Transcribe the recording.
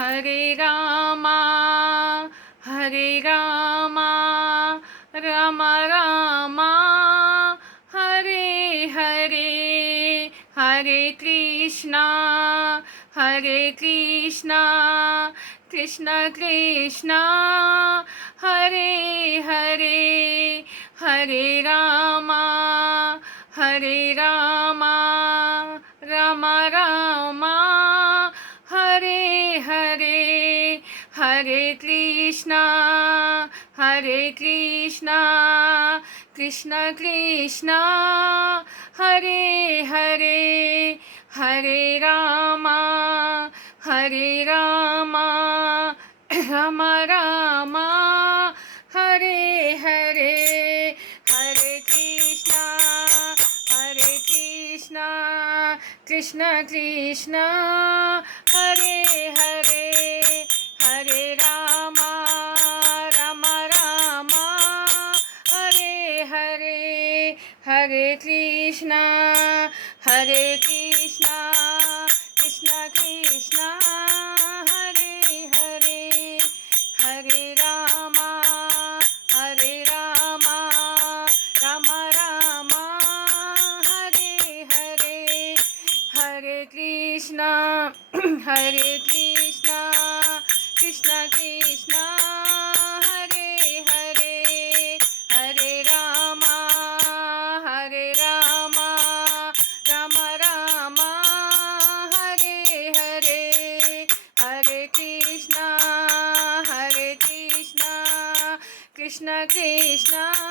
హరే రామ హరే రామ రామ రామ హరే హరే హరే కృష్ణ కృష్ణ కృష్ణ హరే హరే హరే రామ రామ రామ హరే హరే హరే కృష్ణ కృష్ణ కృష్ణ హరే హరే హరే రామ రామ రామ హరే హరే హరే కృష్ణ కృష్ణ కృష్ణ హరే హరే హరే రామ రామ హరే హరే హరే కృష్ణ కృష్ణ కృష్ణ హరే హరే హరే రామ రామ రామ హరే హరే హరే కృష్ణ కృష్ణ కృష్ణ హరే హరే హరే రామ రామ రామ హరే హరే హరే కృష్ణ కృష్ణ కృష్ణ